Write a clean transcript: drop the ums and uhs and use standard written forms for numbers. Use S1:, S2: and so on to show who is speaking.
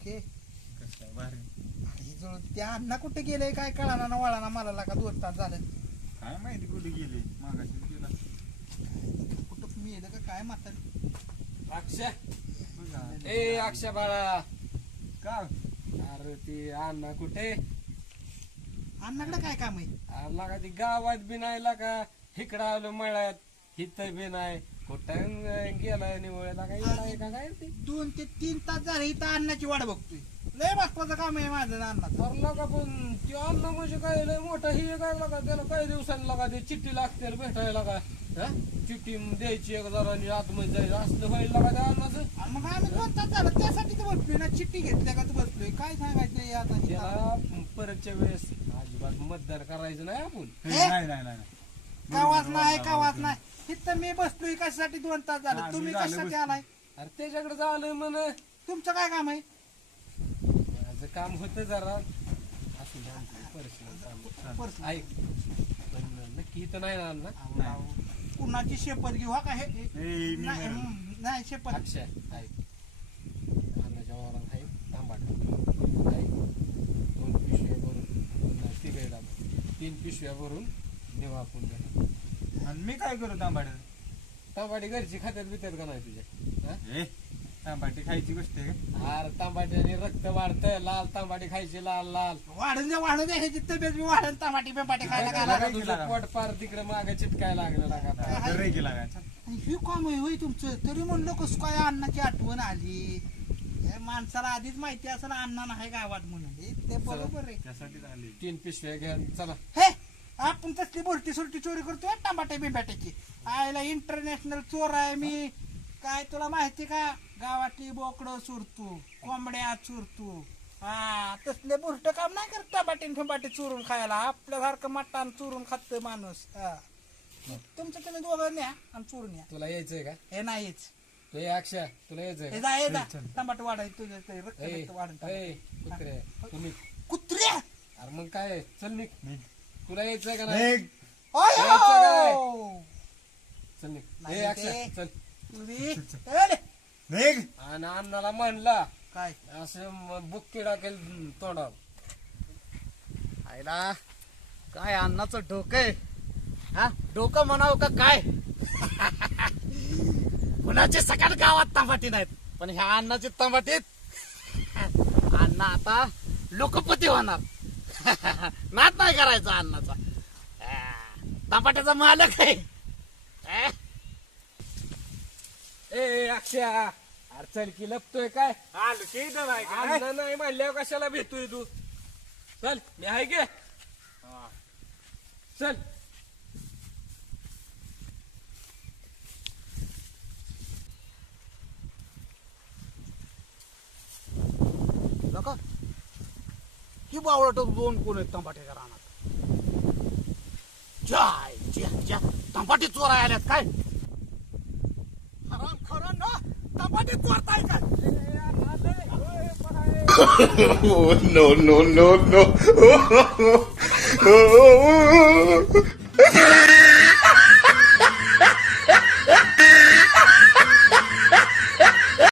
S1: Okay.
S2: कसं काय भारी.
S1: त्या अण्णा कुठे गेले काय कळाना ना वळाना मला का 2 तास झालं.
S2: काय माहिती कुठे गेले मागाशी गेला.
S1: कुठं मी येलं का काय म्हातारी.
S3: अक्षय ए अक्षय बाळा
S2: का
S3: अरे ती अण्णा कुठे
S1: अण्णाकडे काय काम आहे.
S3: आला का ती गावात बी नाही का इकडं आलो मळ्यात हिथं बी नाही कुठं गेलाय निवळला काय येणार का काय ते
S1: 2 ते 3 तास झाले इथं अण्णाची वाट बघतोय. लय महत्वाचं काम आहे माझं अण्णाचं.
S3: ठरला का पण ते अण्णा म्हणजे काय लय मोठा ही काय लागा त्याला काही दिवसांनी लागा ते चिठ्ठी लागते भेटायला का चिठ्ठी द्यायची एक जरा आणि आतमध्ये जायचं असलं व्हायला लागा त्या अण्णाचं.
S1: आणि मग आम्ही 2 तास झालं त्यासाठी तर बसलोय ना. चिठ्ठी घेतल्या का तू बसलोय काय सांगायचं आता.
S3: त्याला परतच्या वेळेस अजिबात मतदान करायचं नाही आपण.
S2: नाही नाही नाही
S1: कावाच नाही कावाच नाही. इथं मी बसलोय कशासाठी 2 तास झालं.
S2: हा,
S1: तुम्ही
S2: मी झालं
S1: कशासाठी
S2: बसलोय.
S1: आलाय.
S3: अरे त्याच्याकडे झालं म्हण
S1: तुमचं काय काम आहे.
S3: माझं काम होतं जरा असं पर्सनल काम
S1: पर्सनल.
S3: ऐक पण नक्की इथं नाही ना अण्णा.
S1: कुणाची शपथ घेऊ हा का हे
S2: मी
S1: नाही
S2: नाही.
S1: नाही शपथ.
S3: अक्षय ऐक अन्नाच्या वावरात आहे तांबाट ऐक 2 पिशव्या भरून नाही, 3 पिशव्या भरून नेऊ आपण घरी.
S2: आणि मी काय करू तांबाडे.
S3: तांबाटी घरची खात्यात बित्यात का नाही तुझ्या
S2: ए तांबाटी खायची गोष्ट आहे का.
S3: अरे तांबाट्याने रक्त वाढतंय लाल तांबाटी खायची लाल लाल
S1: वाढून द्या ह्याची तब्येत बी वाढून टमाटी बिमाटी खायला काय लागलं.
S3: तुझं पोट पार तिकडे मागे चिटकायला लागलं लागा.
S2: तर गेला का.
S1: आणि हे काम आहे होय तुमचं. तरी म्हणलं कसं काय अण्णाची आठवण आली. या माणसाला आधीच माहिती असेल अण्णा नाही गावात म्हणून. ते बरोबर आहे.
S2: त्यासाठी आली.
S3: 3 पिशव्या घ्या चला.
S1: हे आपण तसली बोलती सुलटी चोरी करतोय टमाटे बिंबाट्याची. आयला इंटरनॅशनल चोर आहे मी. काय तुला माहिती का गावातली बोकडं चोरतो कोंबड्या चोरतो. हा तसले बुरट काम नाही करत टमाटे फिंबाटे चोरून खायला. आपल्यासारखं मटण चोरून खात माणूस. हा तुमचं तुम्ही दोघं न्या आणि चोरून या.
S3: तुला यायचंय का
S1: हे नाहीच.
S3: तू ये अक्षय तुला यायचंय
S1: हे
S3: का?
S1: जा टमाटे वाढायचं तुझं ते रक्त
S3: ए,
S1: रक्त वाढून
S3: ए, कुत्रे तुम्ही
S1: कुत्र्या.
S3: अरे मग काय चल निघ.
S2: निघ.
S3: तुला यायचंय का नाही
S2: निघ.
S1: ओय
S3: यायचं
S1: हो.
S3: चल निघ.
S1: नाही
S3: ए अक्षय
S1: ते.
S3: चल.
S1: तुझी ए,
S2: निघ.
S3: आणि अण्णाला म्हणला
S1: काय
S3: असं बुक्की टाकेल तोंडावर.
S4: आईला काय अन्नाचं डोकं आहे. हा डोकं म्हणावं का काय. कुणाचे सकाळ गावात तंबाटी नाहीत पण ह्या अन्नाची तंबाटीत अण्णा आता लोकपती होणार. नाद नाही करायचा अन्नाचा. तंबाट्याचा मालक आहे.
S3: ए अक्षय अरे चल की लपतोय काय. अण्णा नाही म्हणल्यावर कशाला भेटतोय तू. चल मी आहे गे. चल
S4: नका ही बावळट 2 कोण आहेत तंबाट्याच्या रानात. जाय ज्या तंबाटी चोरा आल्यात काय. हराम खरं ना तंबाटी चोरताय काय.
S5: Oh, no, no, no, no.